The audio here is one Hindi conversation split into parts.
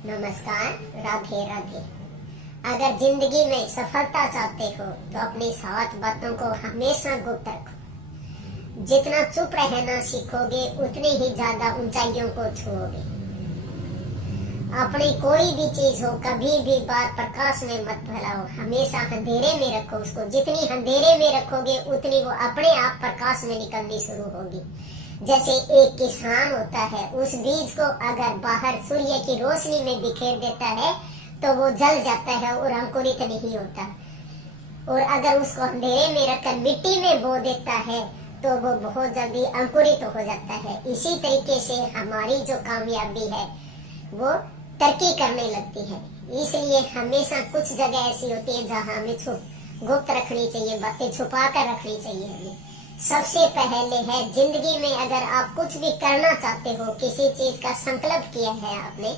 नमस्कार। राधे राधे। अगर जिंदगी में सफलता चाहते हो तो अपनी 7 बातों को हमेशा गुप्त रखो। जितना चुप रहना सीखोगे उतनी ही ज्यादा ऊंचाइयों को छुओगे। अपनी कोई भी चीज हो कभी भी बात प्रकाश में मत फैलाओ, हमेशा अंधेरे में रखो उसको। जितनी अंधेरे में रखोगे उतनी वो अपने आप प्रकाश में निकलनी शुरू होगी। जैसे एक किसान होता है, उस बीज को अगर बाहर सूर्य की रोशनी में बिखेर देता है तो वो जल जाता है और अंकुरित नहीं होता। और अगर उसको अंधेरे में रखकर मिट्टी में बो देता है तो वो बहुत जल्दी अंकुरित हो जाता है। इसी तरीके से हमारी जो कामयाबी है वो तरक्की करने लगती है। इसलिए हमेशा कुछ जगह ऐसी होती है जहाँ हमें गुप्त रखनी चाहिए, बातें छुपा कर रखनी चाहिए। हमें सबसे पहले है, जिंदगी में अगर आप कुछ भी करना चाहते हो, किसी चीज का संकल्प किया है आपने,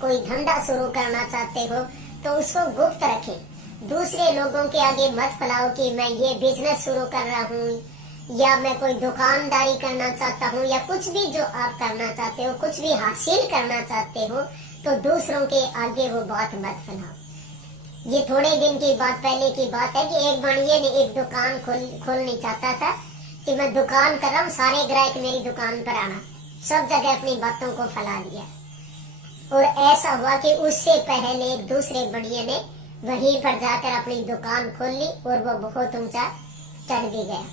कोई धंधा शुरू करना चाहते हो तो उसको गुप्त रखें। दूसरे लोगों के आगे मत फैलाओ कि मैं ये बिजनेस शुरू कर रहा हूँ या मैं कोई दुकानदारी करना चाहता हूँ या कुछ भी जो आप करना चाहते हो, कुछ भी हासिल करना चाहते हो तो दूसरों के आगे वो बात मत फैलाओ। ये थोड़े दिन की बात, पहले की बात है कि एक बड़िए ने एक दुकान खोलनी चाहता था कि मैं दुकान कर रहा हूँ, सारे ग्राहक मेरी दुकान पर आना। सब जगह अपनी बातों को फैला दिया और ऐसा हुआ कि उससे पहले एक दूसरे बड़िए ने वहीं पर जाकर अपनी दुकान खोल ली और वो बहुत ऊंचा चढ़ भी गया।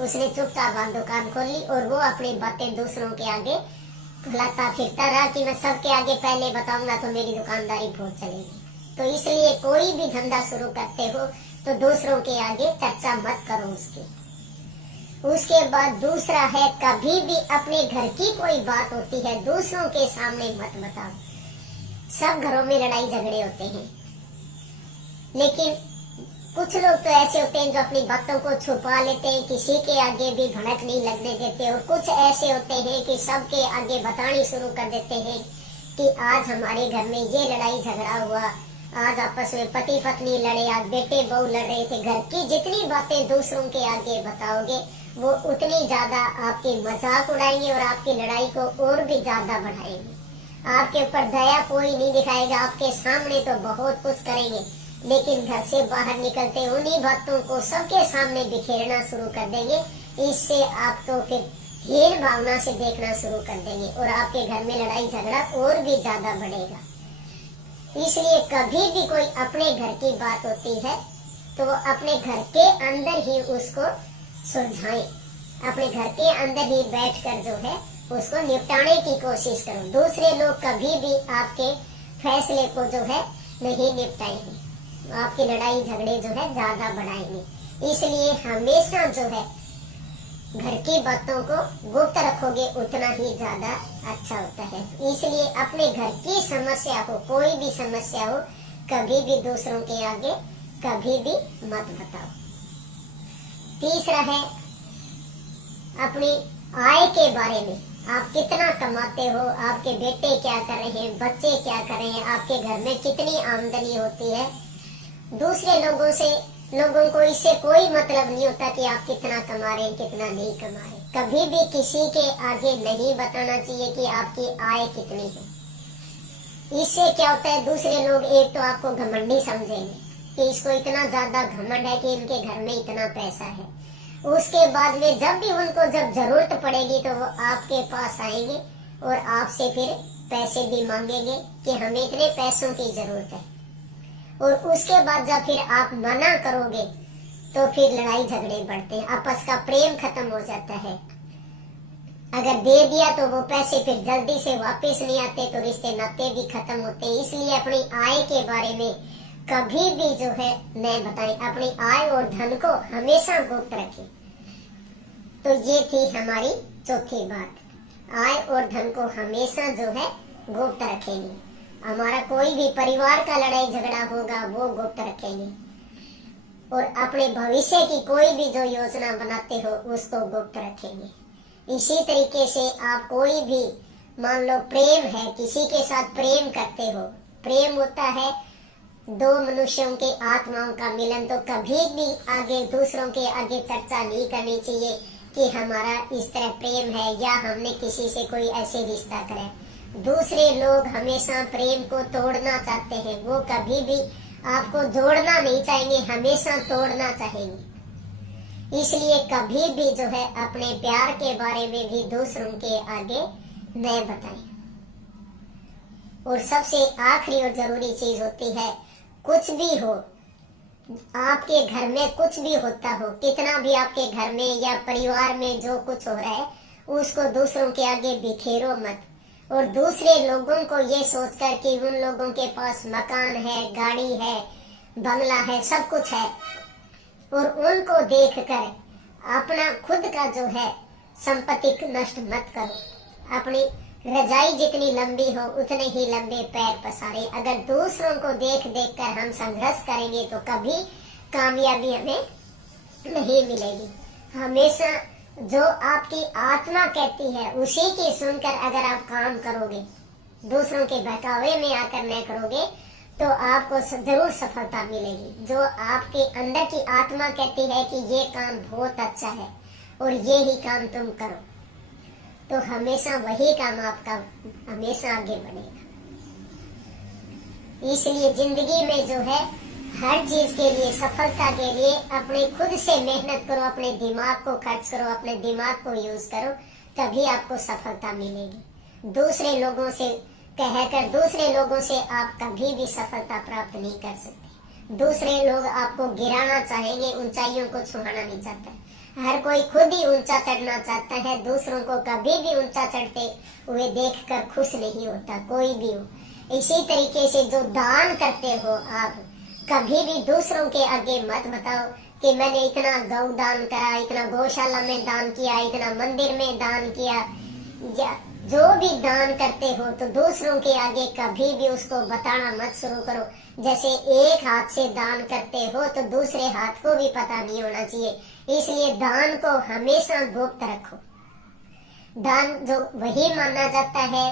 उसने चुपचाप दुकान खोल ली और वो अपनी बातें दूसरों के आगे फैलाता फिरता रहा कि मैं सबके आगे पहले बताऊंगा तो मेरी दुकानदारी बहुत चलेगी। तो इसलिए कोई भी धंधा शुरू करते हो तो दूसरों के आगे चर्चा मत करो उसकी। उसके बाद दूसरा है, कभी भी अपने घर की कोई बात होती है दूसरों के सामने मत बताओ। सब घरों में लड़ाई झगड़े होते हैं, लेकिन कुछ लोग तो ऐसे होते हैं जो अपनी बातों को छुपा लेते हैं, किसी के आगे भी भड़क नहीं लगने देते। और कुछ ऐसे होते हैं कि सबके आगे बतानी शुरू कर देते हैं कि आज हमारे घर में ये लड़ाई झगड़ा हुआ, आज आपस में पति पत्नी लड़े, आज बेटे बहू लड़ रहे थे। घर की जितनी बातें दूसरों के आगे बताओगे वो उतनी ज्यादा आपकी मजाक उड़ाएंगे और आपकी लड़ाई को और भी ज्यादा बढ़ाएंगे। आपके ऊपर दया कोई नहीं दिखाएगा, आपके सामने तो बहुत कुछ करेंगे, लेकिन घर से बाहर निकलते उन्हीं बातों को सबके सामने बिखेरना शुरू कर देंगे। इससे आपको फिर हीन भावना से देखना शुरू कर देंगे और आपके घर में लड़ाई झगड़ा और भी ज्यादा बढ़ेगा। इसलिए कभी भी कोई अपने घर की बात होती है तो वो अपने घर के अंदर ही उसको सुलझाएं, अपने घर के अंदर ही बैठकर जो है उसको निपटाने की कोशिश करो। दूसरे लोग कभी भी आपके फैसले को जो है नहीं निपटाएंगे, आपकी लड़ाई झगड़े जो है ज्यादा बढ़ाएंगे। इसलिए हमेशा जो है घर की बातों को गुप्त रखोगे उतना ही ज्यादा अच्छा होता है। इसलिए अपने घर की समस्या हो, कोई भी समस्या हो, कभी भी दूसरों के आगे कभी भी मत बताओ। तीसरा है, अपनी आय के बारे में, आप कितना कमाते हो, आपके बेटे क्या कर रहे हैं, बच्चे क्या कर रहे हैं, आपके घर में कितनी आमदनी होती है। दूसरे लोगों को इससे कोई मतलब नहीं होता कि आप कितना कमा रहे हैं कितना नहीं कमा रहे। कभी भी किसी के आगे नहीं बताना चाहिए कि आपकी आय कितनी है। इससे क्या होता है, दूसरे लोग एक तो आपको घमंडी समझेंगे कि इसको इतना ज्यादा घमंड है कि इनके घर में इतना पैसा है। उसके बाद में जब भी उनको जब जरूरत पड़ेगी तो वो आपके पास आएंगे और आपसे फिर पैसे भी मांगेंगे कि हमें इतने पैसों की जरूरत है। और उसके बाद जब फिर आप मना करोगे तो फिर लड़ाई झगड़े बढ़ते हैं, आपस का प्रेम खत्म हो जाता है। अगर दे दिया तो वो पैसे फिर जल्दी से वापस नहीं आते तो रिश्ते नाते भी खत्म होते हैं। इसलिए अपनी आय के बारे में कभी भी जो है न बताएं, अपनी आय और धन को हमेशा गुप्त रखें। तो ये थी हमारी चौथी बात, आय और धन को हमेशा जो है गुप्त रखेंगे। हमारा कोई भी परिवार का लड़ाई झगड़ा होगा वो गुप्त रखेंगे और अपने भविष्य की कोई भी जो योजना बनाते हो उसको गुप्त रखेंगे। इसी तरीके से आप कोई भी, मान लो प्रेम है, किसी के साथ प्रेम करते हो, प्रेम होता है दो मनुष्यों के आत्माओं का मिलन, तो कभी भी आगे दूसरों के आगे चर्चा नहीं करनी चाहिए कि हमारा इस तरह प्रेम है या हमने किसी से कोई ऐसे रिश्ता करे। दूसरे लोग हमेशा प्रेम को तोड़ना चाहते हैं, वो कभी भी आपको जोड़ना नहीं चाहेंगे, हमेशा तोड़ना चाहेंगे। इसलिए कभी भी जो है अपने प्यार के बारे में भी दूसरों के आगे न बताएं। और सबसे आखिरी और जरूरी चीज होती है, कुछ भी हो, आपके घर में कुछ भी होता हो, कितना भी आपके घर में या परिवार में जो कुछ हो रहा है, उसको दूसरों के आगे बिखेरो मत। और दूसरे लोगों को ये सोचकर कि उन लोगों के पास मकान है, गाड़ी है, बंगला है, सब कुछ है, और उनको देखकर अपना खुद का जो है संपत्ति नष्ट मत करो। अपनी रजाई जितनी लंबी हो उतने ही लंबे पैर पसारे। अगर दूसरों को देख देख कर हम संघर्ष करेंगे तो कभी कामयाबी हमें नहीं मिलेगी। हमेशा जो आपकी आत्मा कहती है उसी की सुनकर अगर आप काम करोगे, दूसरों के बहकावे में आकर न करोगे, तो आपको जरूर सफलता मिलेगी। जो आपके अंदर की आत्मा कहती है कि ये काम बहुत अच्छा है और ये ही काम तुम करो, तो हमेशा वही काम आपका हमेशा आगे बढ़ेगा। इसलिए जिंदगी में जो है हर चीज के लिए, सफलता के लिए अपने खुद से मेहनत करो, अपने दिमाग को खर्च करो, अपने दिमाग को यूज करो, तभी आपको सफलता मिलेगी। दूसरे लोगों से कहकर दूसरे लोगों से आप कभी भी सफलता प्राप्त नहीं कर सकते। दूसरे लोग आपको गिराना चाहेंगे, ऊंचाइयों को छुआना नहीं चाहता। हर कोई खुद ही ऊंचा चढ़ना चाहता है, दूसरों को कभी भी ऊंचा चढ़ते हुए देखकर खुश नहीं होता, कोई भी हो। इसी तरीके से जो दान करते हो आप, कभी भी दूसरों के आगे मत बताओ कि मैंने इतना गौ दान करा, इतना गौशाला में दान किया, इतना मंदिर में दान किया। या जो भी दान करते हो तो दूसरों के आगे कभी भी उसको बताना मत शुरू करो। जैसे एक हाथ से दान करते हो तो दूसरे हाथ को भी पता नहीं होना चाहिए। इसलिए दान को हमेशा गुप्त रखो। दान जो वही माना जाता है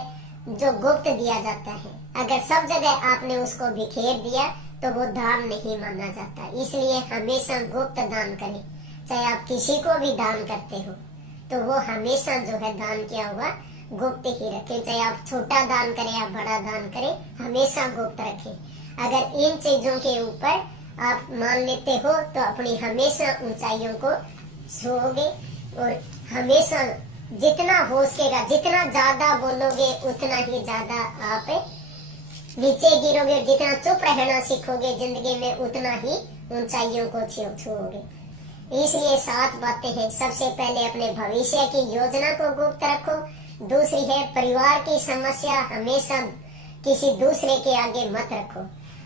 जो गुप्त दिया जाता है। अगर सब जगह आपने उसको बिखेर दिया तो वो दान नहीं माना जाता। इसलिए हमेशा गुप्त दान करें। चाहे आप किसी को भी दान करते हो तो वो हमेशा जो है दान किया हुआ गुप्त ही रखें। चाहे आप छोटा दान करें या बड़ा दान करें, हमेशा गुप्त रखें। अगर इन चीजों के ऊपर आप मान लेते हो तो अपनी हमेशा ऊंचाइयों को छूओगे और हमेशा जितना हो सकेगा, जितना ज्यादा बोलोगे उतना ही ज्यादा आप नीचे गिरोगे। जितना चुप रहना सीखोगे जिंदगी में, उतना ही ऊंचाइयों को छूओगे। इसलिए 7 बातें हैं। सबसे पहले अपने भविष्य की योजना को गुप्त रखो। दूसरी है परिवार की समस्या हमेशा किसी दूसरे के आगे मत रखो।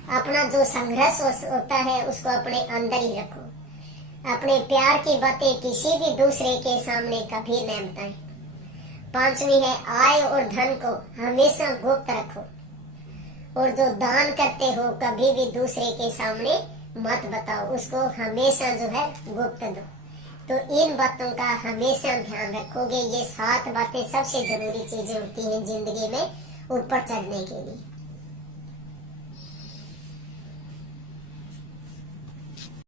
अपना जो संघर्ष होता है उसको अपने अंदर ही रखो। अपने प्यार की बातें किसी भी दूसरे के सामने कभी न बताएं। 5वीं है आय और धन को हमेशा गुप्त रखो। और जो दान करते हो कभी भी दूसरे के सामने मत बताओ, उसको हमेशा जो है गुप्त दो। तो इन बातों का हमेशा ध्यान रखोगे। ये 7 बातें सबसे जरूरी चीजें होती हैं जिंदगी में ऊपर चढ़ने के लिए।